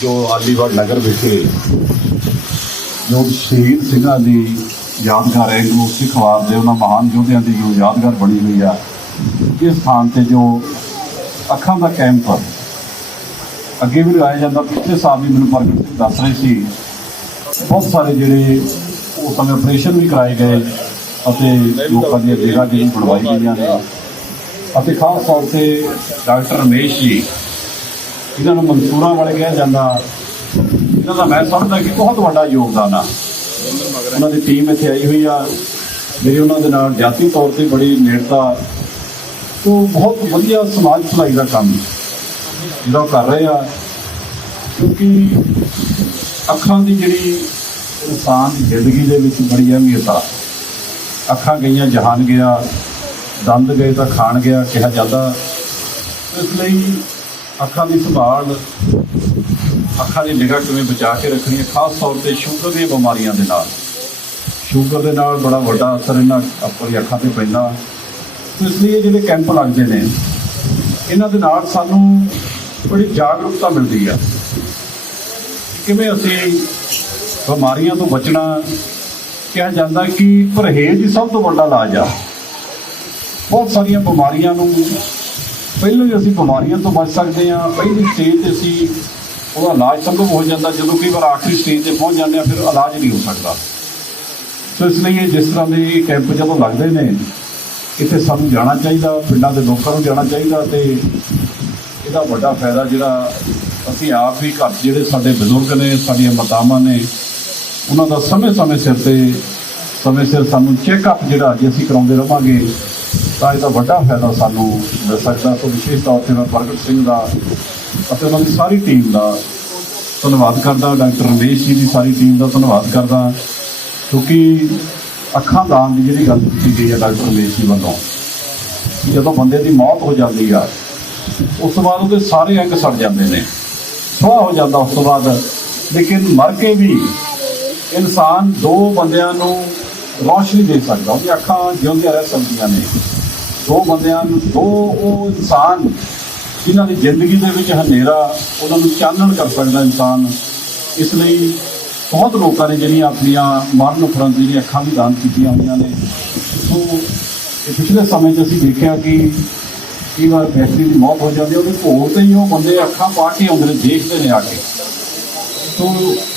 जो आलीवाल नगर विखे जो शहीद सिंघां दी यादगार है, जो सिख वार दे उन्हां महान योद्धियां दी जो यादगार बनी हुई है, इस स्थान से जो अखां दा कैंप अगे भी लगाया जाता। पिछले साल भी मैंने प्रगट सिंह दस रहे सी, बहुत सारे जिहड़े उस समय ऑपरेशन भी कराए गए ਅਤੇ ਲੋਕਾਂ ਦੀਆਂ ਜਗ੍ਹਾ ਜਿਹੜੀ ਬਣਵਾਈ ਗਈਆਂ ਨੇ। ਅਤੇ ਖਾਸ ਤੌਰ 'ਤੇ ਡਾਕਟਰ ਰਮੇਸ਼ ਜੀ, ਇਹਨਾਂ ਨੂੰ ਮਨਸੂਰਾਂ ਵਾਲੇ ਕਿਹਾ ਜਾਂਦਾ, ਇਹਨਾਂ ਦਾ ਮੈਂ ਸਮਝਦਾ ਕਿ ਬਹੁਤ ਵੱਡਾ ਯੋਗਦਾਨ ਆ। ਉਹਨਾਂ ਦੀ ਟੀਮ ਇੱਥੇ ਆਈ ਹੋਈ ਆ, ਮੇਰੀ ਉਹਨਾਂ ਦੇ ਨਾਲ ਜਾਤੀ ਤੌਰ 'ਤੇ ਬੜੀ ਨੇੜਤਾ, ਤੋਂ ਬਹੁਤ ਵਧੀਆ ਸਮਾਜ ਭਲਾਈ ਦਾ ਕੰਮ ਜਿਹੜਾ ਉਹ ਕਰ ਰਹੇ ਆ। ਕਿਉਂਕਿ ਅੱਖਾਂ ਦੀ ਜਿਹੜੀ ਇਨਸਾਨ ਦੀ ਜ਼ਿੰਦਗੀ ਦੇ ਵਿੱਚ ਬੜੀ ਅਹਿਮੀਅਤ ਆ। ਅੱਖਾਂ ਗਈਆਂ ਜਹਾਨ ਗਿਆ, ਦੰਦ ਗਏ ਤਾਂ ਖਾਣ ਗਿਆ ਕਿਹਾ ਜਾਂਦਾ। ਇਸ ਲਈ ਅੱਖਾਂ ਦੀ ਸੰਭਾਲ, ਅੱਖਾਂ ਦੀ ਨਿਗਾਹ ਕਿਵੇਂ ਬਚਾ ਕੇ ਰੱਖਣੀ ਹੈ, ਖਾਸ ਤੌਰ 'ਤੇ ਸ਼ੂਗਰ ਦੀਆਂ ਬਿਮਾਰੀਆਂ ਦੇ ਨਾਲ। ਸ਼ੂਗਰ ਦੇ ਨਾਲ ਬੜਾ ਵੱਡਾ ਅਸਰ ਇਹਨਾਂ ਆਪਣੀ ਅੱਖਾਂ 'ਤੇ ਪੈਂਦਾ। ਇਸ ਲਈ ਇਹ ਜਿਹੜੇ ਕੈਂਪ ਲੱਗਦੇ ਨੇ, ਇਹਨਾਂ ਦੇ ਨਾਲ ਸਾਨੂੰ ਬੜੀ ਜਾਗਰੂਕਤਾ ਮਿਲਦੀ ਆ ਕਿਵੇਂ ਅਸੀਂ ਬਿਮਾਰੀਆਂ ਤੋਂ ਬਚਣਾ। ਕਿਹਾ ਜਾਂਦਾ ਕਿ ਪਰਹੇਜ਼ ਹੀ ਸਭ ਤੋਂ ਵੱਡਾ ਇਲਾਜ ਆ। ਬਹੁਤ ਸਾਰੀਆਂ ਬਿਮਾਰੀਆਂ ਨੂੰ ਪਹਿਲਾਂ ਹੀ ਅਸੀਂ ਬਿਮਾਰੀਆਂ ਤੋਂ ਬਚ ਸਕਦੇ ਹਾਂ। ਪਹਿਲੀ ਸਟੇਜ 'ਤੇ ਅਸੀਂ ਉਹਦਾ ਇਲਾਜ ਸੰਭਵ ਹੋ ਜਾਂਦਾ, ਜਦੋਂ ਕਈ ਵਾਰ ਆਖਰੀ ਸਟੇਜ 'ਤੇ ਪਹੁੰਚ ਜਾਂਦੇ ਹਾਂ ਫਿਰ ਇਲਾਜ ਨਹੀਂ ਹੋ ਸਕਦਾ। ਸੋ ਇਸ ਲਈ ਇਹ ਜਿਸ ਤਰ੍ਹਾਂ ਦੇ ਕੈਂਪ ਜਦੋਂ ਲੱਗਦੇ ਨੇ, ਇੱਥੇ ਸਾਨੂੰ ਜਾਣਾ ਚਾਹੀਦਾ, ਪਿੰਡਾਂ ਦੇ ਲੋਕਾਂ ਨੂੰ ਜਾਣਾ ਚਾਹੀਦਾ। ਅਤੇ ਇਹਦਾ ਵੱਡਾ ਫਾਇਦਾ ਜਿਹੜਾ ਅਸੀਂ ਆਪ ਵੀ ਘਰ ਜਿਹੜੇ ਸਾਡੇ ਬਜ਼ੁਰਗ ਨੇ, ਸਾਡੀਆਂ ਮਾਤਾਵਾਂ ਨੇ, ਉਹਨਾਂ ਦਾ ਸਮੇਂ ਸਿਰ ਸਾਨੂੰ ਚੈੱਕਅਪ ਜਿਹੜਾ ਜੇ ਅਸੀਂ ਕਰਾਉਂਦੇ ਰਹਾਂਗੇ ਤਾਂ ਇਹਦਾ ਵੱਡਾ ਫਾਇਦਾ ਸਾਨੂੰ ਮਿਲ ਸਕਦਾ। ਸੋ ਵਿਸ਼ੇਸ਼ ਤੌਰ 'ਤੇ ਮੈਂ ਪ੍ਰਗਟ ਸਿੰਘ ਦਾ ਅਤੇ ਉਹਨਾਂ ਦੀ ਸਾਰੀ ਟੀਮ ਦਾ ਧੰਨਵਾਦ ਕਰਦਾ, ਡਾਕਟਰ ਰਮੇਸ਼ ਜੀ ਦੀ ਸਾਰੀ ਟੀਮ ਦਾ ਧੰਨਵਾਦ ਕਰਦਾ। ਕਿਉਂਕਿ ਅੱਖਾਂ ਦਾਨ ਦੀ ਜਿਹੜੀ ਗੱਲ ਕੀਤੀ ਗਈ ਹੈ ਡਾਕਟਰ ਰਮੇਸ਼ ਜੀ ਵੱਲੋਂ, ਜਦੋਂ ਬੰਦੇ ਦੀ ਮੌਤ ਹੋ ਜਾਂਦੀ ਆ ਉਸ ਤੋਂ ਬਾਅਦ ਉਹਦੇ ਸਾਰੇ ਅੰਗ ਸੜ ਜਾਂਦੇ ਨੇ, ਸੁਆਹ ਹੋ ਜਾਂਦਾ ਉਸ ਤੋਂ ਬਾਅਦ, ਲੇਕਿਨ ਮਰ ਕੇ ਵੀ ਇਨਸਾਨ ਦੋ ਬੰਦਿਆਂ ਨੂੰ ਰੌਸ਼ਨੀ ਦੇ ਸਕਦਾ। ਉਹਦੀਆਂ ਅੱਖਾਂ ਜਿਉਂਦੀਆਂ ਰਹਿ ਸਕਦੀਆਂ ਨੇ। ਦੋ ਬੰਦਿਆਂ ਨੂੰ, ਦੋ ਉਹ ਇਨਸਾਨ ਜਿਨ੍ਹਾਂ ਦੀ ਜ਼ਿੰਦਗੀ ਦੇ ਵਿੱਚ ਹਨੇਰਾ, ਉਹਨਾਂ ਨੂੰ ਚਾਨਣ ਕਰ ਸਕਦਾ ਇਨਸਾਨ। ਇਸ ਲਈ ਬਹੁਤ ਲੋਕਾਂ ਨੇ ਜਿਹੜੀਆਂ ਆਪਣੀਆਂ ਮਰਨ ਉਪਰੰਤ ਜਿਹੜੀਆਂ ਅੱਖਾਂ ਵੀ ਦਾਨ ਕੀਤੀਆਂ ਹੋਈਆਂ ਨੇ। ਸੋ ਇਹ ਪਿਛਲੇ ਸਮੇਂ 'ਚ ਅਸੀਂ ਦੇਖਿਆ ਕਿ ਕਈ ਵਾਰ ਵਿਅਕਤੀ ਦੀ ਮੌਤ ਹੋ ਜਾਂਦੀ, ਉਹਦੇ ਭੋਗ 'ਤੇ ਹੀ ਉਹ ਬੰਦੇ ਅੱਖਾਂ ਪਾ ਕੇ ਆਉਂਦੇ ਨੇ, ਦੇਖਦੇ ਨੇ ਆ ਕੇ। ਸੋ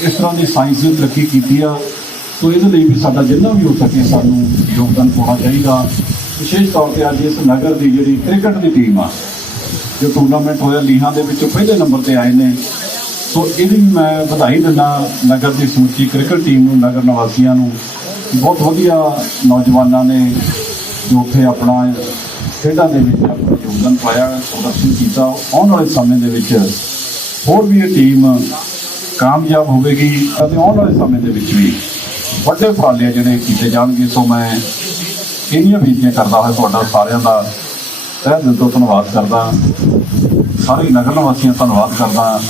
ਇਸ ਤਰ੍ਹਾਂ ਦੀ ਸਾਇੰਸ ਨੇ ਤਰੱਕੀ ਕੀਤੀ ਆ। ਸੋ ਇਹਦੇ ਲਈ ਵੀ ਸਾਡਾ ਜਿੰਨਾ ਵੀ ਹੋ ਸਕੇ ਸਾਨੂੰ ਯੋਗਦਾਨ ਪਾਉਣਾ ਚਾਹੀਦਾ। ਵਿਸ਼ੇਸ਼ ਤੌਰ 'ਤੇ ਅੱਜ ਇਸ ਨਗਰ ਦੀ ਜਿਹੜੀ ਕ੍ਰਿਕਟ ਦੀ ਟੀਮ ਆ, ਜੋ ਟੂਰਨਾਮੈਂਟ ਹੋਇਆ ਲੀਹਾਂ ਦੇ ਵਿੱਚ ਪਹਿਲੇ ਨੰਬਰ 'ਤੇ ਆਏ ਨੇ। ਸੋ ਇਹਦੀ ਵੀ ਮੈਂ ਵਧਾਈ ਦਿੰਦਾ ਨਗਰ ਦੀ ਸਮੁੱਚੀ ਕ੍ਰਿਕਟ ਟੀਮ ਨੂੰ, ਨਗਰ ਨਿਵਾਸੀਆਂ ਨੂੰ। ਬਹੁਤ ਵਧੀਆ ਨੌਜਵਾਨਾਂ ਨੇ ਜੋ ਉੱਥੇ ਆਪਣਾ ਖੇਡਾਂ ਦੇ ਵਿੱਚ ਆਪਣਾ ਯੋਗਦਾਨ ਪਾਇਆ, ਪ੍ਰਦਰਸ਼ਨ ਕੀਤਾ। ਆਉਣ ਵਾਲੇ ਸਮੇਂ ਦੇ ਵਿੱਚ ਹੋਰ ਵੀ ਇਹ ਟੀਮ ਕਾਮਯਾਬ ਹੋਵੇਗੀ ਅਤੇ ਆਉਣ ਵਾਲੇ ਸਮੇਂ ਦੇ ਵਿੱਚ ਵੀ ਵੱਡੇ ਉਪਰਾਲੇ ਜਿਹੜੇ ਕੀਤੇ ਜਾਣਗੇ। ਸੋ ਮੈਂ ਇੰਨੀਆਂ ਬੇਨਤੀਆਂ ਕਰਦਾ ਹੋਇਆ ਤੁਹਾਡਾ ਸਾਰਿਆਂ ਦਾ ਤਹਿ ਦਿਲ ਤੋਂ ਧੰਨਵਾਦ ਕਰਦਾ। ਸਾਰੇ ਨਗਰ ਨਿਵਾਸੀਆਂ ਦਾ ਧੰਨਵਾਦ ਕਰਦਾ।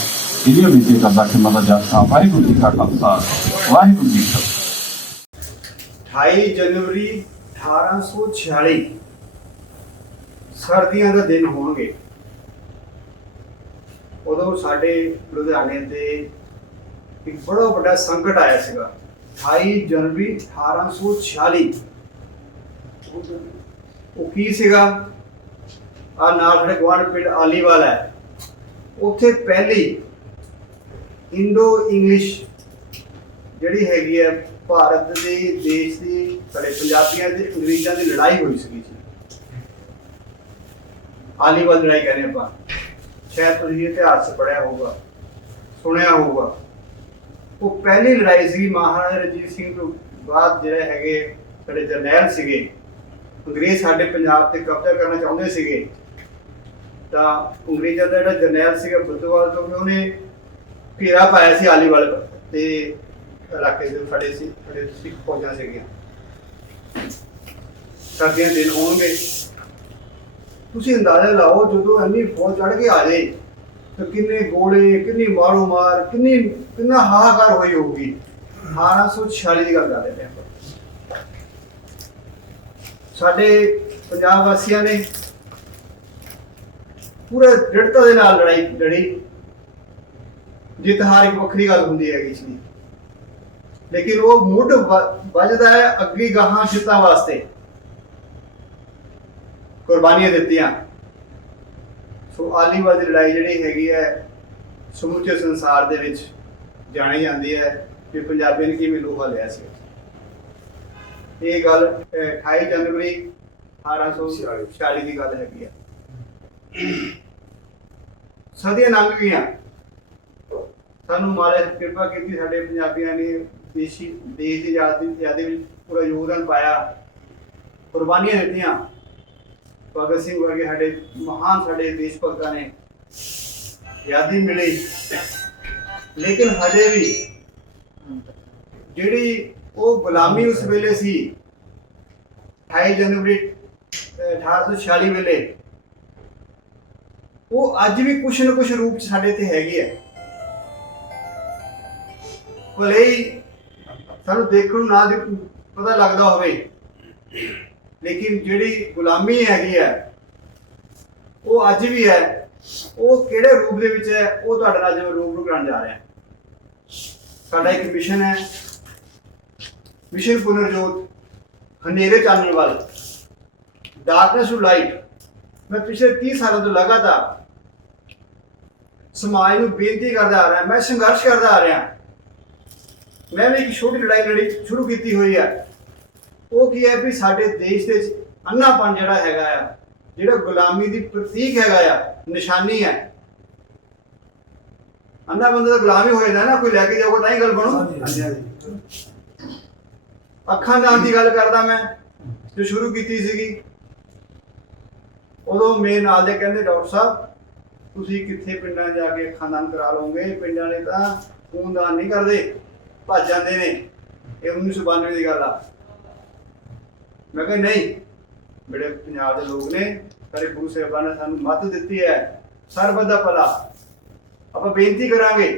ਇੰਨੀਆਂ ਬੇਨਤੀਆਂ ਕਰਦਾ ਕਿ ਮੈਂ ਦਾ ਜੱਥਾ ਵਾਹਿਗੁਰੂ ਜੀ ਕਾ ਖਾਲਸਾ ਵਾਹਿਗੁਰੂ ਜੀ ਕੀ ਫਤਿਹ। 28 ਜਨਵਰੀ 1846 ਸਰਦੀਆਂ ਦਾ ਦਿਨ ਹੋਣਗੇ। ਉਦੋਂ ਸਾਡੇ ਲੁਧਿਆਣੇ ਤੇ ਇੱਕ ਬੜਾ ਵੱਡਾ ਸੰਕਟ ਆਇਆ ਸੀਗਾ। 28 ਜਨਵਰੀ 1846 ਉਹ ਕੀ ਸੀਗਾ? ਆ ਨਾਲ ਸਾਡੇ ਗੁਆਂਢ ਪਿੰਡ ਆਲੀਵਾਲ ਹੈ, ਉੱਥੇ ਪਹਿਲੀ ਇੰਡੋ ਇੰਗਲਿਸ਼ ਜਿਹੜੀ ਹੈਗੀ ਹੈ ਭਾਰਤ ਦੇ ਦੇਸ਼ ਦੀ, ਸਾਡੇ ਪੰਜਾਬੀਆਂ ਤੇ ਅੰਗਰੇਜ਼ਾਂ ਦੀ ਲੜਾਈ ਹੋਈ ਸੀਗੀ ਜੀ। ਆਲੀਵਾਲ ਲੜਾਈ ਕਹਿੰਦੇ ਆਪਾਂ, ਸ਼ਾਇਦ ਤੁਸੀਂ ਇਤਿਹਾਸ 'ਚ ਪੜ੍ਹਿਆ ਹੋਊਗਾ, ਸੁਣਿਆ ਹੋਊਗਾ। ਉਹ ਪਹਿਲੀ ਲੜਾਈ ਸੀ। ਮਹਾਰਾਜਾ ਰਣਜੀਤ ਸਿੰਘ ਤੋਂ ਬਾਅਦ ਜਿਹੜੇ ਹੈਗੇ ਸਾਡੇ ਜਰਨੈਲ ਸੀਗੇ, ਅੰਗਰੇਜ਼ ਸਾਡੇ ਪੰਜਾਬ ਤੇ ਕਬਜ਼ਾ ਕਰਨਾ ਚਾਹੁੰਦੇ ਸੀਗੇ, ਤਾਂ ਅੰਗਰੇਜ਼ਾਂ ਦਾ ਜਿਹੜਾ ਜਰਨੈਲ ਸੀਗਾ ਬੁੱਧਵਾਲ ਤੋਂ, ਉਹਨੇ ਘੇਰਾ ਪਾਇਆ ਸੀ ਆਲੀਵਾਲ ਤੇ ਇਲਾਕੇ ਦੇ ਸਾਡੇ ਸਿੱਖ ਫੌਜਾਂ ਸੀਗੀਆਂ। ਸਰਦੀਆਂ ਦਿਨ ਹੋਣਗੇ, ਤੁਸੀਂ ਅੰਦਾਜ਼ਾ ਲਾਓ ਜਦੋਂ ਇੰਨੀ ਫੌਜ ਚੜ ਕੇ ਆ ਜਾਏ ਤਾਂ ਕਿੰਨੇ ਗੋਲੇ, ਕਿੰਨੀ ਮਾਰੋ ਮਾਰ, ਕਿੰਨਾ ਹਾਹਾਕਾਰ ਹੋਈ ਹੋਊਗੀ। 1846 ਦੀ ਗੱਲ ਕਰ ਰਹੇ ਆਪਾਂ। ਸਾਡੇ ਪੰਜਾਬ ਵਾਸੀਆਂ ਨੇ ਪੂਰੇ ਦ੍ਰਿੜਤਾ ਦੇ ਨਾਲ ਲੜਾਈ ਲੜੀ। ਜਿੱਤ ਹਾਰ ਇੱਕ ਵੱਖਰੀ ਗੱਲ ਹੁੰਦੀ ਹੈਗੀ ਸੀ, ਲੇਕਿਨ ਉਹ ਮੁੱਢ ਵੱਜਦਾ ਹੈ ਅੱਗੇ ਗਾਹਾਂ ਜਿੱਤਾਂ ਵਾਸਤੇ ਕੁਰਬਾਨੀਆਂ ਦਿੱਤੀਆਂ। ਸੋ ਆਲੀਵਾਲ ਦੀ ਲੜਾਈ ਜਿਹੜੀ ਹੈਗੀ ਹੈ ਸਮੁੱਚੇ ਸੰਸਾਰ ਦੇ ਵਿੱਚ ਜਾਣੀ ਜਾਂਦੀ ਹੈ ਕਿ ਪੰਜਾਬੀ ਨੇ ਕਿਵੇਂ ਲੋਹਾ ਲਿਆ ਸੀ। ਇਹ ਗੱਲ 28 ਜਨਵਰੀ 1846 ਦੀ ਗੱਲ ਹੈਗੀ ਹੈ। ਸਦੀਆਂ ਲੰਘ ਗਈਆਂ, ਸਾਨੂੰ ਮਾਰੇ ਕਿਰਪਾ ਕੀਤੀ, ਸਾਡੇ ਪੰਜਾਬੀਆਂ ਨੇ ਦੇਸ਼ ਦੀ ਆਜ਼ਾਦੀ ਵਿੱਚ ਪੂਰਾ ਯੋਗਦਾਨ ਪਾਇਆ, ਕੁਰਬਾਨੀਆਂ ਦਿੱਤੀਆਂ। ਭਗਤ ਸਿੰਘ ਵਰਗੇ ਸਾਡੇ ਮਹਾਨ ਸਾਡੇ ਦੇਸ਼ ਭਗਤਾਂ ਨੇ ਆਜ਼ਾਦੀ ਮਿਲੀ, ਲੇਕਿਨ ਹਜੇ ਵੀ ਜਿਹੜੀ ਉਹ ਗੁਲਾਮੀ ਉਸ ਵੇਲੇ ਸੀ 28 ਜਨਵਰੀ 1846 ਵੇਲੇ, ਉਹ ਅੱਜ ਵੀ ਕੁਛ ਨਾ ਕੁਛ ਰੂਪ ਚ ਸਾਡੇ ਤੇ ਹੈਗੀ ਹੈ। ਭਲੇ ਹੀ ਸਾਨੂੰ ਦੇਖਣ ਨੂੰ ਨਾ ਪਤਾ ਲੱਗਦਾ ਹੋਵੇ, ਲੇਕਿਨ ਜਿਹੜੀ ਗੁਲਾਮੀ ਹੈਗੀ ਹੈ ਉਹ ਅੱਜ ਵੀ ਹੈ। ਉਹ ਕਿਹੜੇ ਰੂਪ ਦੇ ਵਿੱਚ ਹੈ ਉਹ ਤੁਹਾਡੇ ਨਾਲ ਜੋ ਰੂਬਰੂ ਕਰਨ ਜਾ ਰਿਹਾ। ਸਾਡਾ ਇੱਕ ਮਿਸ਼ਨ ਹੈ, ਮਿਸ਼ਨ ਪੁਨਰਜੋਤ, ਹਨੇਰੇ ਚਾਨਣ ਵੱਲ, ਡਾਰਕਨੈਸ ਟੂ ਲਾਈਟ। ਮੈਂ ਪਿਛਲੇ 30 ਸਾਲਾਂ ਤੋਂ ਲਗਾਤਾਰ ਸਮਾਜ ਨੂੰ ਬੇਨਤੀ ਕਰਦਾ ਆ ਰਿਹਾ, ਮੈਂ ਸੰਘਰਸ਼ ਕਰਦਾ ਆ ਰਿਹਾ। ਮੈਂ ਵੀ ਇੱਕ ਛੋਟੀ ਲੜਾਈ ਲੜੀ ਸ਼ੁਰੂ ਕੀਤੀ ਹੋਈ ਹੈ। ਉਹ ਕੀ ਹੈ ਵੀ ਸਾਡੇ ਦੇਸ਼ ਦੇ ਵਿੱਚ ਅੰਨਾਪਨ ਜਿਹੜਾ ਹੈਗਾ ਆ, ਜਿਹੜਾ ਗੁਲਾਮੀ ਦੀ ਪ੍ਰਤੀਕ ਹੈਗਾ ਆ, ਨਿਸ਼ਾਨੀ ਹੈ। ਅੰਨਾ ਬੰਦਾ ਤਾਂ ਗੁਲਾਮ ਹੀ ਹੋ ਜਾਂਦਾ ਨਾ, ਕੋਈ ਲੈ ਕੇ ਜਾਊਗਾ ਤਾਂ ਹੀ ਗੱਲ ਬਣੂ। ਅੱਖਾਂ ਦਾਨ ਦੀ ਗੱਲ ਕਰਦਾ ਮੈਂ, ਜੋ ਸ਼ੁਰੂ ਕੀਤੀ ਸੀਗੀ, ਉਦੋਂ ਮੇਰੇ ਨਾਲ ਦੇ ਕਹਿੰਦੇ ਡਾਕਟਰ ਸਾਹਿਬ ਤੁਸੀਂ ਕਿੱਥੇ ਪਿੰਡਾਂ ਜਾ ਕੇ ਅੱਖਾਂ ਦਾਨ ਕਰਾ ਲਓਗੇ, ਪਿੰਡਾਂ ਵਾਲੇ ਤਾਂ ਖੂਨ ਦਾਨ ਨਹੀਂ ਕਰਦੇ, ਭੱਜ ਜਾਂਦੇ ਨੇ। ਇਹ 1992 ਦੀ ਗੱਲ ਆ। ਮੈਂ ਕਿਹਾ ਨਹੀਂ, ਬੜੇ ਪੰਜਾਬ ਦੇ ਲੋਕ ਨੇ, ਸਾਡੇ ਗੁਰੂ ਸਾਹਿਬਾਨ ਨੇ ਸਾਨੂੰ ਮੱਤ ਦਿੱਤੀ ਹੈ ਸਰਬਤ ਦਾ ਭਲਾ, ਆਪਾਂ ਬੇਨਤੀ ਕਰਾਂਗੇ।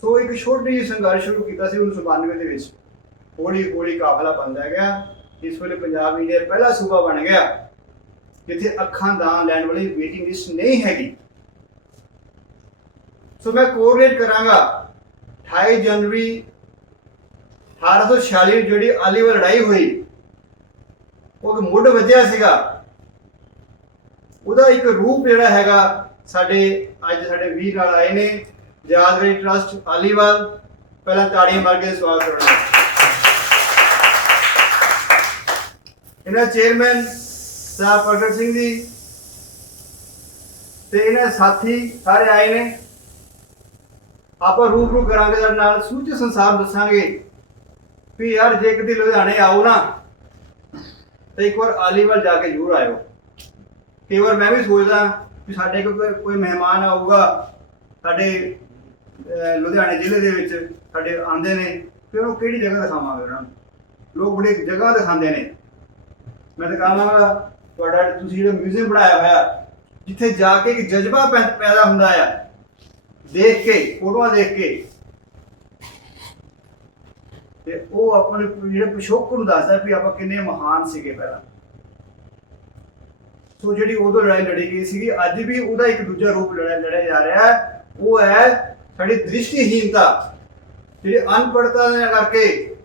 ਸੋ ਇੱਕ ਛੋਟੀ ਜਿਹੀ ਸੰਘਰਸ਼ ਸ਼ੁਰੂ ਕੀਤਾ ਸੀ 1992 ਦੇ ਵਿੱਚ। ਹੌਲੀ ਹੌਲੀ ਕਾਫਲਾ ਬਣਦਾ ਗਿਆ। ਇਸ ਵੇਲੇ ਪੰਜਾਬ ਇੰਡੀਆ ਪਹਿਲਾ ਸੂਬਾ ਬਣ ਗਿਆ ਜਿੱਥੇ ਅੱਖਾਂ ਦਾਨ ਲੈਣ ਵਾਲੀ ਵੇਟਿੰਗ ਲਿਸਟ ਨਹੀਂ ਹੈਗੀ। ਸੋ ਮੈਂ ਕੋਰਿਲੇਟ ਕਰਾਂਗਾ 28 ਜਨਵਰੀ 1846 ਜਿਹੜੀ ਆਲੀਵਾਲ ਲੜਾਈ ਹੋਈ, ਉਹ ਮੁੱਢ ਵੱਜਿਆ ਸੀਗਾ, ਉਹਦਾ ਇੱਕ ਰੂਪ ਜਿਹੜਾ ਹੈਗਾ ਸਾਡੇ ਅੱਜ ਸਾਡੇ ਵੀਰ ਨਾਲ ਆਏ ਨੇ, ਯਾਦਗਾਰੀ ਟਰਸਟ ਆਲੀਵਾਲ। ਪਹਿਲਾਂ ਤਾੜੀਆਂ ਮਾਰ ਕੇ ਸਵਾਗਤ ਕਰਨਾ। ਇਹਨਾਂ ਚੇਅਰਮੈਨ ਸਾਹਿਬ ਪ੍ਰਗਟ ਸਿੰਘ ਜੀ ਤੇ ਇਹਨਾਂ ਸਾਥੀ ਸਾਰੇ ਆਏ ਨੇ। ਆਪਾਂ ਰੂਬਰੂ ਕਰਾਂਗੇ ਸਾਡੇ ਨਾਲ, ਸਮੁੱਚੇ ਸੰਸਾਰ ਨੂੰ ਦੱਸਾਂਗੇ ਵੀ ਯਾਰ ਜੇ ਕਦੇ ਲੁਧਿਆਣੇ ਆਓ ਨਾ ਤੇ ਇੱਕ ਵਾਰ ਆਲੀਵਾਲ ਜਾ ਕੇ ਜ਼ਰੂਰ ਆਇਓ। ਕਈ ਵਾਰ ਮੈਂ ਵੀ ਸੋਚਦਾ ਕਿ ਸਾਡੇ ਕੋਈ ਮਹਿਮਾਨ ਆਊਗਾ ਸਾਡੇ ਲੁਧਿਆਣੇ ਜ਼ਿਲ੍ਹੇ ਦੇ ਵਿੱਚ, ਸਾਡੇ ਆਉਂਦੇ ਨੇ, ਫਿਰ ਉਹ ਕਿਹੜੀ ਜਗ੍ਹਾ ਦਿਖਾਵਾਂਗੇ ਉਹਨਾਂ ਨੂੰ। ਲੋਕ ਬੜੀ ਜਗ੍ਹਾ ਦਿਖਾਉਂਦੇ ਨੇ। ਮੈਂ ਤਾਂ ਕਹਾਂਗਾ ਤੁਹਾਡਾ ਤੁਸੀਂ ਜਿਹੜਾ ਮਿਊਜ਼ੀਅਮ ਬਣਾਇਆ ਹੋਇਆ, ਜਿੱਥੇ ਜਾ ਕੇ ਇੱਕ ਜਜ਼ਬਾ ਪੈਦਾ ਹੁੰਦਾ ਆ, ਦੇਖ ਕੇ, ਫੋਟੋਆਂ ਦੇਖ ਕੇ, ਤੇ ਉਹ ਆਪਣੇ ਜਿਹੜੇ ਪਿਛੋਕੜ ਨੂੰ ਦੱਸਦਾ ਵੀ ਆਪਾਂ ਕਿੰਨੇ ਮਹਾਨ ਸੀਗੇ ਪਹਿਲਾਂ। ਸੋ ਜਿਹੜੀ ਉਦੋਂ ਲੜਾਈ ਲੜੀ ਗਈ ਸੀਗੀ, ਅੱਜ ਵੀ ਉਹਦਾ ਇੱਕ ਦੂਜਾ ਰੂਪ ਲੜਿਆ ਜਾ ਰਿਹਾ ਹੈ। ਉਹ ਹੈ ਸਾਡੀ ਦ੍ਰਿਸ਼ਟੀਹੀਨਤਾ, ਜਿਹੜੀ ਅਨਪੜ੍ਹਤਾ ਦੇ ਕਰਕੇ,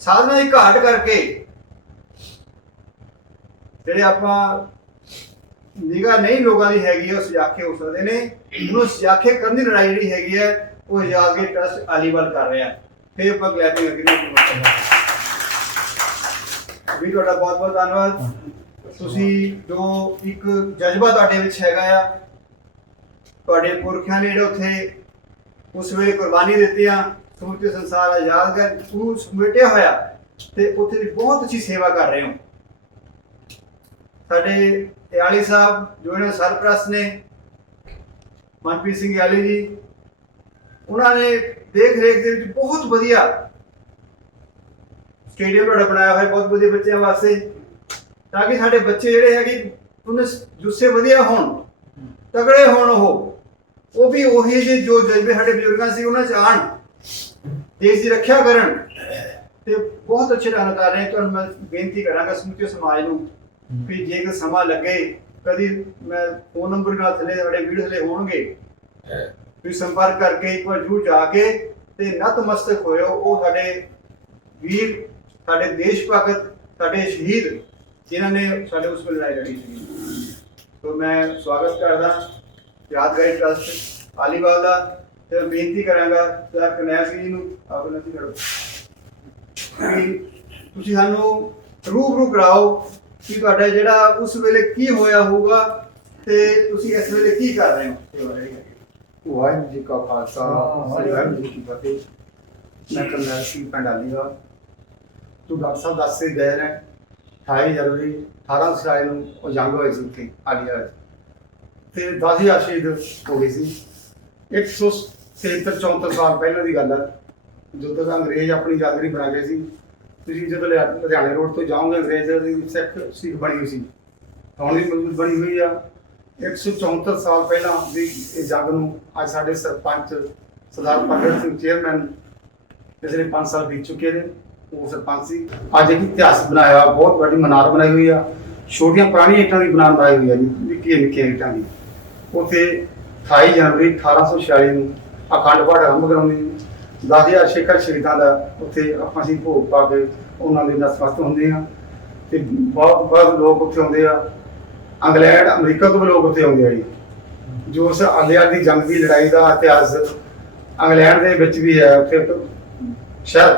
ਸਾਧਨਾਂ ਦੀ ਘਾਟ ਕਰਕੇ, ਜਿਹੜੇ ਆਪਾਂ ਨਿਗਾਹ ਨਹੀਂ ਲੋਕਾਂ ਦੀ ਹੈਗੀ ਹੈ, ਉਹ ਸੁਜਾਖੇ ਹੋ ਸਕਦੇ ਨੇ। ਉਹਨੂੰ ਸੁਜਾਖੇ ਕਰਨ ਦੀ ਲੜਾਈ ਜਿਹੜੀ ਹੈਗੀ ਹੈ ਉਹ ਯਾਦਗਾਰੀ ਟਰਸਟ ਆਲੀਵਾਲ ਕਰ ਰਿਹਾ। ਫਿਰ ਆਪਾਂ ਕਲੈਪਿੰਗ ਅੱਗੇ ਵੀ ਤੁਹਾਡਾ ਬਹੁਤ ਬਹੁਤ ਧੰਨਵਾਦ। ਤੁਸੀਂ ਜੋ ਇੱਕ ਜਜ਼ਬਾ ਤੁਹਾਡੇ ਵਿੱਚ ਹੈਗਾ ਆ, ਤੁਹਾਡੇ ਪੁਰਖਿਆਂ ਨੇ ਜਿਹੜੇ ਉੱਥੇ ਉਸ ਵੇਲੇ ਕੁਰਬਾਨੀ ਦਿੱਤੀਆਂ, ਸਮੁੱਚੇ ਸੰਸਾਰ ਆਜ਼ਾਦ ਕਰ ਉਹਨੂੰ ਸਮੇਟਿਆ ਹੋਇਆ, ਤੇ ਉੱਥੇ ਦੀ ਬਹੁਤ ਅੱਛੀ ਸੇਵਾ ਕਰ ਰਹੇ ਹੋ। ਸਾਡੇ ਯਾਲੀ ਸਾਹਿਬ ਜੋ ਇਹਨਾਂ ਸਰਪ੍ਰਸਤ ਨੇ, ਮਨਪ੍ਰੀਤ ਸਿੰਘ ਯਾਲੀ ਜੀ, ਉਹਨਾਂ ਨੇ ਦੇਖ ਰੇਖ ਦੇ ਵਿੱਚ ਬਹੁਤ ਵਧੀਆ ਸਟੇਡੀਅਮ ਤੁਹਾਡਾ ਬਣਾਇਆ ਹੋਇਆ, ਬਹੁਤ ਵਧੀਆ ਬੱਚਿਆਂ ਵਾਸਤੇ, ਤਾਂ ਕਿ ਸਾਡੇ ਬੱਚੇ ਜਿਹੜੇ ਹੈਗੇ ਉਹਨਾਂ ਜੁੱਸੇ ਵਧੀਆ ਹੋਣ, ਤਗੜੇ ਹੋਣ, ਉਹ ਵੀ ਉਹੀ ਜਿਹੇ ਜੋ ਜਜ਼ਬੇ ਸਾਡੇ ਬਜ਼ੁਰਗਾਂ ਸੀ ਉਹਨਾਂ 'ਚ ਆਉਣ, ਦੇਸ਼ ਦੀ ਰੱਖਿਆ ਕਰਨ। ਤੇ ਬਹੁਤ ਅੱਛੇ ਢੰਗ ਕਰ ਰਹੇ। ਤੁਹਾਨੂੰ ਮੈਂ ਬੇਨਤੀ ਕਰਾਂਗਾ ਸਮੁੱਚੇ ਸਮਾਜ ਨੂੰ ਵੀ ਜੇਕਰ ਸਮਾਂ ਲੱਗੇ, ਕਦੀ ਮੈਂ ਫੋਨ ਨੰਬਰ ਨਾਲ ਥੱਲੇ ਸਾਡੇ ਵੀਡੀਓ ਥੱਲੇ ਹੋਣਗੇ, ਤੁਸੀਂ ਸੰਪਰਕ ਕਰਕੇ ਇੱਕ ਵਾਰ ਜ਼ਰੂਰ ਜਾ ਕੇ ਤੇ ਨਤਮਸਤਕ ਹੋਇਓ। ਉਹ ਸਾਡੇ ਵੀਰ, ਸਾਡੇ ਦੇਸ਼ ਭਗਤ, ਸਾਡੇ ਸ਼ਹੀਦ ਜਿਨ੍ਹਾਂ ਨੇ ਸਾਡੇ ਉਸ ਵੇਲੇ ਲੜਾਈ ਲੜੀ ਸੀ। ਸੋ ਮੈਂ ਸਵਾਗਤ ਕਰਦਾ ਯਾਦਗਾਰੀ ਟਰਸਟ ਆਲੀਵਾਲ ਦਾ ਤੇ ਬੇਨਤੀ ਕਰਾਂਗਾ ਸਰ ਕਰਨੈਲ ਸਿੰਘ ਜੀ ਨੂੰ ਆਪ ਬੇਨਤੀ ਕਰੋ ਕਿ ਤੁਸੀਂ ਸਾਨੂੰ ਰੂਬਰੂ ਕਰਾਓ ਕਿ ਤੁਹਾਡਾ ਜਿਹੜਾ ਉਸ ਵੇਲੇ ਕੀ ਹੋਇਆ ਹੋਊਗਾ ਤੇ ਤੁਸੀਂ ਇਸ ਵੇਲੇ ਕੀ ਕਰ ਰਹੇ ਹੋ। ਵਾਹਿਗੁਰੂ ਜੀ ਕਾ ਖਾਲਸਾ ਵਾਹਿਗੁਰੂ ਜੀ ਕੀ ਫਤਿਹ। ਮੈਂ ਕਰਨੈਲ ਸਿੰਘ ਪਿੰਡ ਆਲੀਵਾਲ ਤੋਂ ਡਾਕਟਰ ਸਾਹਿਬ ਦੱਸ ਕੇ ਗਏ ਨੇ 28 ਜਨਵਰੀ 1800 ਨੂੰ ਉਹ ਜੰਗ ਹੋਈ ਸੀ ਉੱਥੇ ਆਲੀਵਾਲ ਤੇ 10,000 ਸ਼ਹੀਦ ਹੋ ਗਏ ਸੀ। 173-74 ਸਾਲ ਪਹਿਲਾਂ ਦੀ ਗੱਲ ਹੈ ਜਦੋਂ ਤੱਕ ਅੰਗਰੇਜ਼ ਆਪਣੀ ਆਜ਼ਾਦੀ ਬਣਾ ਗਏ ਸੀ। ਤੁਸੀਂ ਜਦੋਂ ਲੁਧਿਆਣੇ ਰੋਡ ਤੋਂ ਜਾਓਗੇ ਅੰਗਰੇਜ਼ ਦੀ ਸਿੱਖ ਸੀਟ ਬਣੀ ਹੋਈ ਸੀ, ਹੁਣ ਵੀ ਮੌਜੂਦ ਬਣੀ ਹੋਈ ਆ। 174 ਸਾਲ ਪਹਿਲਾਂ ਦੀ ਇਹ ਜੰਗ ਨੂੰ ਅੱਜ ਸਾਡੇ ਸਰਪੰਚ ਸਰਦਾਰ ਭਗਤ ਸਿੰਘ ਚੇਅਰਮੈਨ ਪਿਛਲੇ 5 ਸਾਲ ਬੀਤ ਚੁੱਕੇ ਨੇ, ਉਹ ਸਰਪੰਚ ਸੀ। ਅੱਜ ਇੱਕ ਇਤਿਹਾਸ ਬਣਾਇਆ, ਬਹੁਤ ਵੱਡੀ ਮਨਾਰ ਬਣਾਈ ਹੋਈ ਆ। ਛੋਟੀਆਂ ਪੁਰਾਣੀਆਂ ਇੱਟਾਂ ਦੀ ਮਨਾਰ ਬਣਾਈ ਹੋਈ ਆ ਜੀ, ਨਿੱਕੀਆਂ ਨਿੱਕੀਆਂ ਇੱਟਾਂ ਦੀ। ਉੱਥੇ 28 ਜਨਵਰੀ 1846 ਨੂੰ ਅਖੰਡ ਪਾਠ ਆਰੰਭ ਕਰਾਉਂਦੇ 10,000 ਸਿੱਖ ਸ਼ਹੀਦਾਂ ਦਾ ਉੱਥੇ ਆਪਾਂ ਅਸੀਂ ਭੋਗ ਪਾ ਕੇ ਉਹਨਾਂ ਦੇ ਨਤਮਸਤਕ ਹੁੰਦੇ ਹਾਂ ਤੇ ਬਹੁਤ ਲੋਕ ਉੱਥੇ ਆਉਂਦੇ ਆ। ਇੰਗਲੈਂਡ ਅਮਰੀਕਾ ਤੋਂ ਵੀ ਲੋਕ ਉੱਥੇ ਆਉਂਦੇ ਆ ਜੀ। ਜੋ ਉਸ ਆਲੀਵਾਲ ਦੀ ਜੰਗ ਦੀ ਲੜਾਈ ਦਾ ਇਤਿਹਾਸ ਇੰਗਲੈਂਡ ਦੇ ਵਿੱਚ ਵੀ ਹੈ, ਉੱਥੇ ਇੱਕ ਸ਼ਹਿਰ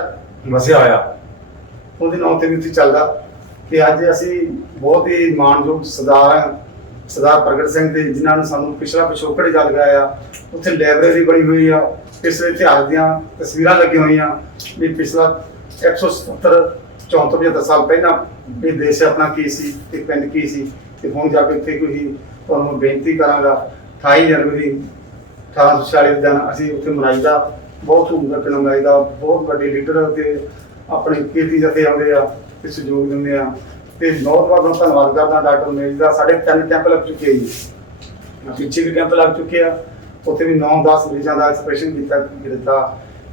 ਵਸਿਆ ਹੋਇਆ, ਉਹਦੇ ਨਾਂ ਤੇ ਵੀ ਉੱਥੇ ਚੱਲਦਾ। ਕਿ ਅੱਜ ਅਸੀਂ ਬਹੁਤ ਹੀ ਮਾਣਯੋਗ ਸਰਦਾਰ ਪ੍ਰਗਟ ਸਿੰਘ ਦੇ ਜਿਨ੍ਹਾਂ ਨੇ ਸਾਨੂੰ ਪਿਛਲਾ ਪਿਛੋਕੜ ਯਾਦ ਕਰਾਇਆ। ਉੱਥੇ ਲਾਇਬ੍ਰੇਰੀ ਬਣੀ ਹੋਈ ਆ, ਪਿਛਲੇ ਇਤਿਹਾਸ ਦੀਆਂ ਤਸਵੀਰਾਂ ਲੱਗੀਆਂ ਹੋਈਆਂ ਵੀ ਪਿਛਲਾ 170-74 ਸਾਲ ਪਹਿਲਾਂ ਇਹ ਦੇਸ਼ ਆਪਣਾ ਕੀ ਸੀ ਤੇ ਪਿੰਡ ਕੀ ਸੀ। ਤੇ ਹੁਣ ਜਾ ਕੇ ਇੱਥੇ ਕੋਈ ਤੁਹਾਨੂੰ ਬੇਨਤੀ ਕਰਾਂਗਾ 28 ਜਨਵਰੀ 1846 ਦੇ ਦਿਨ ਅਸੀਂ ਉੱਥੇ ਮਨਾਈਦਾ, ਬਹੁਤ ਧੂਮਧਾਮ ਨਾਲ ਮਨਾਈਦਾ। ਬਹੁਤ ਵੱਡੇ ਲੀਡਰ ਤੇ ਆਪਣੇ ਕੀਰਤੀ ਜਥੇ ਆਉਂਦੇ ਆ ਤੇ ਸਹਿਯੋਗ ਦਿੰਦੇ ਆ ਤੇ ਬਹੁਤ ਬਹੁਤ ਧੰਨਵਾਦ ਕਰਦਾ ਡਾਕਟਰ ਮੇਜ ਦਾ। ਸਾਡੇ 3 ਕੈਂਪ ਲੱਗ ਚੁੱਕੇ ਜੀ, ਪਿੱਛੇ ਵੀ ਕੈਂਪ ਲੱਗ ਚੁੱਕੇ ਆ, ਉੱਥੇ ਵੀ 9-10 ਮਰੀਜ਼ਾਂ ਦਾ ਐਕਸਪ੍ਰੈਸ਼ਨ ਕੀਤਾ।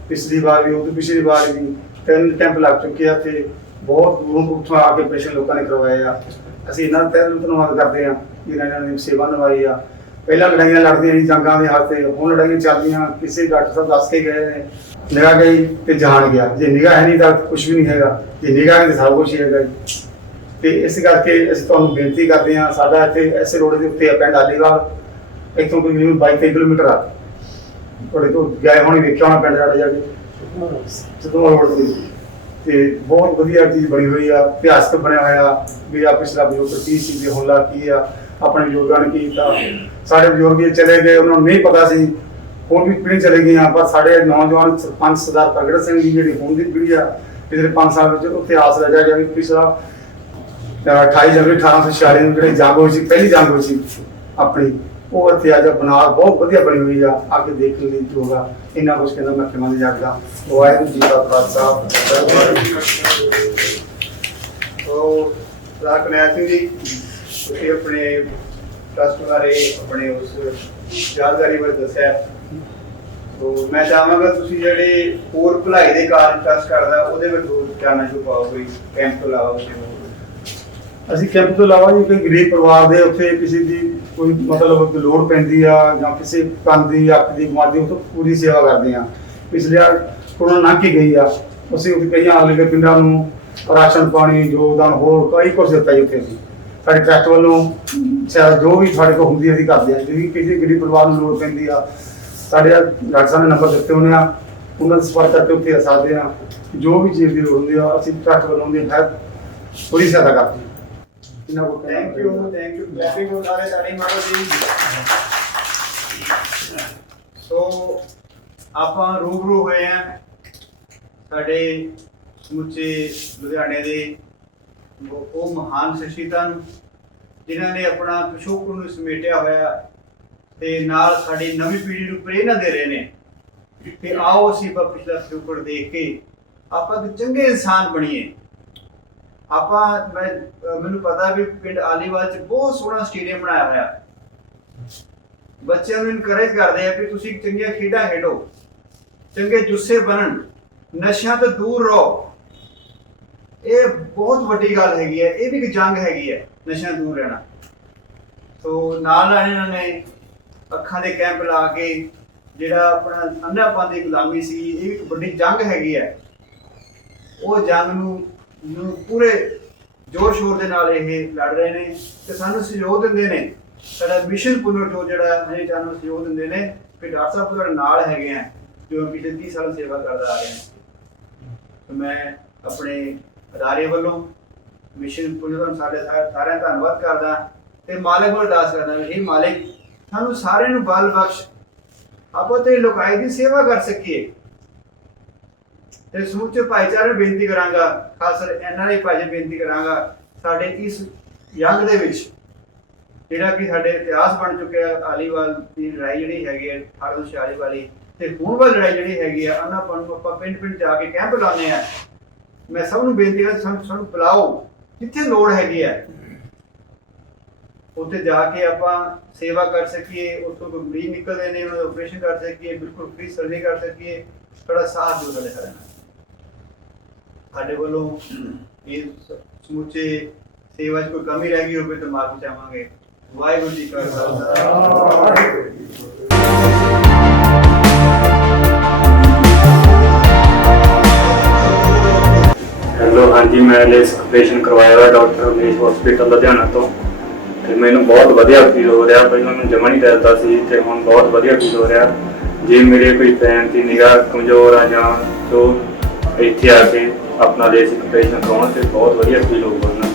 ਪਿਛਲੀ ਵਾਰ ਵੀ ਉਹਦੇ ਪਿਛਲੀ ਵਾਰ ਵੀ 3 ਕੈਂਪ ਲੱਗ ਚੁੱਕੇ ਆ ਤੇ ਬਹੁਤ ਦੂਰੋਂ ਉੱਥੋਂ ਆ ਕੇ ਆਪਰੇਸ਼ਨ ਲੋਕਾਂ ਨੇ ਕਰਵਾਏ ਆ। ਅਸੀਂ ਇਹਨਾਂ ਦਾ ਤਹਿ ਦਿਲੋਂ ਧੰਨਵਾਦ ਕਰਦੇ ਹਾਂ ਜਿਨ੍ਹਾਂ ਨੇ ਸੇਵਾ ਨਿਭਾਈ ਆ। ਪਹਿਲਾਂ ਲੜਾਈਆਂ ਲੜਦੀਆਂ ਸੀ ਜੰਗਾਂ ਦੇ ਹੱਥ ਤੇ, ਹੁਣ ਲੜਾਈਆਂ ਚੱਲਦੀਆਂ। ਕਿਸੇ ਡਾਕਟਰ ਸਾਹਿਬ ਦੱਸ ਕੇ ਗਏ ਨੇ ਨਿਗਾਹ ਗਈ ਤੇ ਜਾਣ ਗਿਆ, ਜੇ ਨਿਗਾਹ ਹੈ ਨਹੀਂ ਤਾਂ ਕੁਝ ਵੀ ਨਹੀਂ ਹੈਗਾ, ਜੇ ਨਿਗਾਹ ਹੈ ਤਾਂ ਸਭ ਕੁਝ ਹੈਗਾ ਜੀ। ਤੇ ਇਸ ਕਰਕੇ ਅਸੀਂ ਤੁਹਾਨੂੰ ਬੇਨਤੀ ਕਰਦੇ ਹਾਂ, ਸਾਡਾ ਇੱਥੇ ਐਸੇ ਰੋਡ ਦੇ ਉੱਤੇ ਆ ਪਿੰਡ ਆਲੀਵਾਲ, ਇੱਥੋਂ ਕੋਈ 22-23 ਕਿਲੋਮੀਟਰ ਆ। ਤੁਹਾਡੇ ਤੋਂ ਗਏ ਹੋਣੇ ਵੇਖਿਆ ਹੋਣਾ ਪਿੰਡ ਸਾਡਾ ਜਾ ਕੇ ਚਤੂਆ ਰੋਡ ਤੇ ਬਹੁਤ ਵਧੀਆ ਚੀਜ਼ ਬਣੀ ਹੋਈ ਆ, ਇਤਿਹਾਸਕ ਬਣਿਆ ਹੋਇਆ ਵੀ ਆ ਪਿਛਲਾ ਬਜ਼ੁਰਗ ਕੀ ਸੀ ਤੇ ਹੁਣ ਕੀ ਆ, ਆਪਣੇ ਬਜ਼ੁਰਗਾਂ ਨੇ ਕੀ ਕੀਤਾ। ਸਾਡੇ ਬਜ਼ੁਰਗ ਚਲੇ ਗਏ, ਉਹਨਾਂ ਨੂੰ ਨਹੀਂ ਪਤਾ ਸੀ, ਹੁਣ ਵੀ ਪੀੜ੍ਹੀ ਚਲੇ ਗਈਆਂ। ਪਰ ਸਾਡੇ ਨੌਜਵਾਨ ਸਰਪੰਚ ਸਰਦਾਰ ਪ੍ਰਗਟ ਸਿੰਘ ਜੀ ਜਿਹੜੀ ਹੁਣ ਦੀ ਪੀੜ੍ਹੀ ਆ ਪਿਛਲੇ 5 ਸਾਲ ਵਿੱਚ ਉੱਥੇ ਆਸ ਰਜਿਆ ਗਿਆ ਵੀ ਪਿਛਲਾ 28 ਜਨਵਰੀ 1846 ਨੂੰ ਜਿਹੜੀ ਜੰਗ ਹੋਈ ਸੀ, ਪਹਿਲੀ ਜੰਗ ਹੋਈ ਸੀ ਆਪਣੀ, ਉਹ ਇੱਥੇ ਅੱਜ ਬਣਾ ਬਹੁਤ ਵਧੀਆ ਬਣੀ ਹੋਈ ਆ ਕੇ ਦੇਖਣ ਲਈ ਹੋਗਾ। ਇੰਨਾ ਕੁਝ ਕਹਿੰਦਾ ਮੈਂ ਖਿਮਾ ਨਹੀਂ ਜਾਗਦਾ। ਵਾਹਿਗੁਰੂ ਜੀ ਦਾ ਖਾਲਸਾ। ਸੋ ਸਰਦਾਰ ਕਰਨੈਲ ਸਿੰਘ ਜੀ, ਤੁਸੀਂ ਆਪਣੇ ਟਰਸਟ ਬਾਰੇ ਆਪਣੇ ਉਸ ਯਾਦਗਾਰੀ ਬਾਰੇ ਦੱਸਿਆ। ਸੋ ਮੈਂ ਚਾਹਾਂਗਾ ਤੁਸੀਂ ਜਿਹੜੇ ਹੋਰ ਭਲਾਈ ਦੇ ਕਾਰਜ ਟਰਸਟ ਕਰਦਾ ਉਹਦੇ ਵਿੱਚ ਹੋਰ ਜਾਣਨਾ ਜੋ ਪਾਓ, ਕੋਈ ਕੈਂਪ ਤੋਂ ਇਲਾਵਾ ਅਸੀਂ ਕੈਂਪ ਤੋਂ ਇਲਾਵਾ ਜੀ ਕੋਈ ਗਰੀਬ ਪਰਿਵਾਰ ਦੇ ਉੱਥੇ ਕਿਸੇ ਦੀ ਕੋਈ ਮਤਲਬ ਲੋੜ ਪੈਂਦੀ ਆ ਜਾਂ ਕਿਸੇ ਕੰਨ ਦੀ ਅੱਖ ਦੀ ਬਿਮਾਰੀ ਦੀ ਉੱਥੇ ਪੂਰੀ ਸੇਵਾ ਕਰਦੇ ਆ। ਪਿਛਲੇ ਕੋਰੋਨਾ ਲੰਘ ਕੇ ਗਈ ਆ, ਅਸੀਂ ਉੱਥੇ ਕਈਆਂ ਆਲੇ ਪਿੰਡਾਂ ਨੂੰ ਰਾਸ਼ਨ ਪਾਣੀ ਯੋਗਦਾਨ ਹੋਰ ਕਈ ਕੁਛ ਦਿੱਤਾ ਜੀ। ਉੱਥੇ ਅਸੀਂ ਸਾਡੇ ਟਰੱਸਟ ਵੱਲੋਂ ਜੋ ਵੀ ਸਾਡੇ ਕੋਲ ਹੁੰਦੀ ਅਸੀਂ ਕਰਦੇ ਆ। ਜੇ ਕਿਸੇ ਗਰੀਬ ਪਰਿਵਾਰ ਨੂੰ ਲੋੜ ਪੈਂਦੀ ਆ, ਸਾਡੇ ਡਾਕਟਰ ਸਾਹਿਬ ਨੇ ਨੰਬਰ ਦਿੱਤੇ ਹੋਣੇ ਆ, ਉਹਨਾਂ ਦਾ ਸੰਪਰਕ ਕਰਕੇ ਉੱਥੇ ਆ ਸਕਦੇ ਆ। ਜੋ ਵੀ ਚੀਜ਼ ਦੀ ਲੋੜ ਹੁੰਦੀ ਆ ਅਸੀਂ ਟਰੱਸਟ ਵੱਲੋਂ ਦੀ ਹੈ ਪੂਰੀ ਸਹਾਇਤਾ ਕਰਦੇ ਹਾਂ। ਥੈਂਕ ਯੂ ਬਲੈਸਿੰਗ ਹੋ ਸਾਰੇ ਤੁਹਾਡੀ ਮਾਤਾ ਜੀ। ਸੋ ਆਪਾਂ ਰੂਬਰੂ ਹੋਏ ਆ ਸਾਡੇ ਸਮੁੱਚੇ ਲੁਧਿਆਣੇ ਦੇ ਉਹ ਮਹਾਨ ਸ਼ਖਸੀਅਤਾਂ ਨੂੰ ਜਿਨ੍ਹਾਂ ਨੇ ਆਪਣਾ ਪਿਛੋਕੜ ਨੂੰ ਸਮੇਟਿਆ ਹੋਇਆ ਤੇ ਨਾਲ ਸਾਡੀ ਨਵੀਂ ਪੀੜ੍ਹੀ ਨੂੰ ਪ੍ਰੇਰਨਾ ਦੇ ਰਹੇ ਨੇ ਕਿ ਆਓ ਅਸੀਂ ਪਿਛਲਾ ਪਿਛੋਕੜ ਦੇਖ ਕੇ ਆਪਾਂ ਇੱਕ ਚੰਗੇ ਇਨਸਾਨ ਬਣੀਏ। ਮੈਨੂੰ ਪਤਾ ਵੀ ਪਿੰਡ ਆਲੀਵਾਲ ਚ ਬਹੁਤ ਸੋਹਣਾ ਸਟੇਡੀਅਮ ਬਣਾਇਆ ਹੋਇਆ, ਬੱਚਿਆਂ ਨੂੰ ਇਨਕਰੇਜ ਕਰਦੇ ਆ ਕਿ ਤੁਸੀਂ ਚੰਗੀਆਂ ਖੇਡਾਂ ਖੇਡੋ, ਚੰਗੇ ਜੁੱਸੇ ਬਣਨ, ਨਸ਼ਿਆਂ ਤੋਂ ਦੂਰ ਰਹੋ। ਇਹ ਬਹੁਤ ਵੱਡੀ ਗੱਲ ਹੈਗੀ ਹੈ, ਇਹ ਵੀ ਇੱਕ ਜੰਗ ਹੈਗੀ ਹੈ ਨਸ਼ਿਆਂ ਤੋਂ ਦੂਰ ਰਹਿਣਾ। ਸੋ ਨਾਲ ਇਹਨਾਂ ਨੇ ਅੱਖਾਂ ਦੇ ਕੈਂਪ ਲਾ ਕੇ ਜਿਹੜਾ ਆਪਣਾ ਅੰਨ੍ਹਾਪਨ ਦੀ ਗੁਲਾਮੀ ਸੀ, ਇਹ ਇੱਕ ਵੱਡੀ ਜੰਗ ਹੈਗੀ ਹੈ। ਉਹ ਜੰਗ ਨੂੰ ਪੂਰੇ ਜ਼ੋਰ ਸ਼ੋਰ ਦੇ ਨਾਲ ਇਹ ਲੜ ਰਹੇ ਨੇ ਤੇ ਸਾਨੂੰ ਸਹਿਯੋਗ ਦਿੰਦੇ ਨੇ। ਸਾਡਾ ਮਿਸ਼ਨ ਪੁਨਰ ਜੋ ਜਿਹੜਾ ਹਜੇ ਸਾਨੂੰ ਸਹਿਯੋਗ ਦਿੰਦੇ ਨੇ ਕਿ ਡਾਕਟਰ ਸਾਹਿਬ ਤੁਹਾਡੇ ਨਾਲ ਹੈਗੇ ਆ, ਜੋ ਪਿਛਲੇ 30 ਸਾਲ ਸੇਵਾ ਕਰਦਾ ਆ ਰਹੇ ਹਾਂ। ਤੇ ਮੈਂ ਆਪਣੇ ਅਦਾਰੇ ਵੱਲੋਂ ਮਿਸ਼ਨ ਪੁਨਰ ਦਾ ਸਾਡੇ ਸਾਰਿਆਂ ਦਾ ਧੰਨਵਾਦ ਕਰਦਾ ਤੇ ਮਾਲਕ ਨੂੰ ਅਰਦਾਸ ਕਰਦਾ ਵੀ ਇਹ ਮਾਲਕ ਸਾਨੂੰ ਸਾਰਿਆਂ ਨੂੰ ਬਲ ਬਖਸ਼, ਆਪੋ ਤੇ ਲੋਕਾਈ ਦੀ ਸੇਵਾ ਕਰ ਸਕੀਏ। ਤੇ ਸਮੁੱਚੇ ਭਾਈਚਾਰੇ ਨੂੰ ਬੇਨਤੀ ਕਰਾਂਗਾ, ਖਾਸ ਕਰ NRI ਭਾਈ ਜੀ ਬੇਨਤੀ ਕਰਾਂਗਾ, ਸਾਡੇ ਇਸ ਯੰਗ ਦੇ ਵਿੱਚ ਜਿਹੜਾ ਕਿ ਸਾਡੇ ਇਤਿਹਾਸ ਬਣ ਚੁੱਕਿਆ ਆਲੀਵਾਲ ਦੀ ਲੜਾਈ ਜਿਹੜੀ ਹੈਗੀ ਹੈ 1846 ਵਾਲੀ, ਤੇ ਹੁਣ ਵਾਲੀ ਲੜਾਈ ਜਿਹੜੀ ਹੈਗੀ ਆ ਅੰਨ੍ਹਾਪਨ ਨੂੰ ਆਪਾਂ ਪਿੰਡ ਪਿੰਡ ਜਾ ਕੇ ਕੈਂਪ ਲਾਉਂਦੇ ਆ। ਮੈਂ ਸਭ ਨੂੰ ਬੇਨਤੀ ਕਰਦਾ ਸਾਨੂੰ ਬੁਲਾਓ, ਜਿੱਥੇ ਲੋੜ ਹੈਗੀ ਹੈ ਉੱਥੇ ਜਾ ਕੇ ਆਪਾਂ ਸੇਵਾ ਕਰ ਸਕੀਏ। ਉੱਥੋਂ ਕੋਈ ਮਰੀਜ਼ ਨਿਕਲਦੇ ਨੇ ਉਹਨਾਂ ਦਾ ਆਪਰੇਸ਼ਨ ਕਰ ਸਕੀਏ, ਬਿਲਕੁਲ ਫ੍ਰੀ ਸਰਜਰੀ ਕਰ ਸਕੀਏ। ਥੋੜਾ ਸਾਥ ਦਿਓ ਸਾਡੇ ਸਾਰਿਆਂ ਨਾਲ। ਸਾਡੇ ਵੱਲੋਂ ਇਹ ਸਮੁੱਚੇ ਸੇਵਾ 'ਚ ਕੋਈ ਕਮੀ ਰਹਿ ਗਈ ਹੋਵੇ ਤਾਂ ਮਾਫੀ ਚਾਹਾਂਗੇ। ਵਾਹਿਗੁਰੂ ਜੀ ਕਾ ਖਾਲਸਾ। ਹੈਲੋ, ਹਾਂਜੀ, ਮੈਂ ਲੇਸ ਆਪਰੇਸ਼ਨ ਕਰਵਾਇਆ ਹੋਇਆ ਡਾਕਟਰ ਰਮੇਸ਼ ਹਸਪੀਟਲ ਲੁਧਿਆਣਾ ਤੋਂ, ਤੇ ਮੈਨੂੰ ਬਹੁਤ ਵਧੀਆ ਫੀਲ ਹੋ ਰਿਹਾ। ਪਹਿਲਾਂ ਮੈਨੂੰ ਜਮਾ ਨਹੀਂ ਦੱਸਦਾ ਸੀ ਤੇ ਹੁਣ ਬਹੁਤ ਵਧੀਆ ਫੀਲ ਹੋ ਰਿਹਾ। ਜੇ ਮੇਰੇ ਕੋਈ ਭੈਣ ਦੀ ਨਿਗਾਹ ਕਮਜ਼ੋਰ ਆ ਜਾਂ ਜੋ ਇੱਥੇ ਆ ਕੇ ਆਪਣਾ ਲੇਸ ਆਪਰੇਸ਼ਨ ਕਰਵਾਉਣ ਤੇ ਬਹੁਤ ਵਧੀਆ ਫੀਲ ਹੋਊਗਾ ਉਹਨਾਂ ਨੂੰ।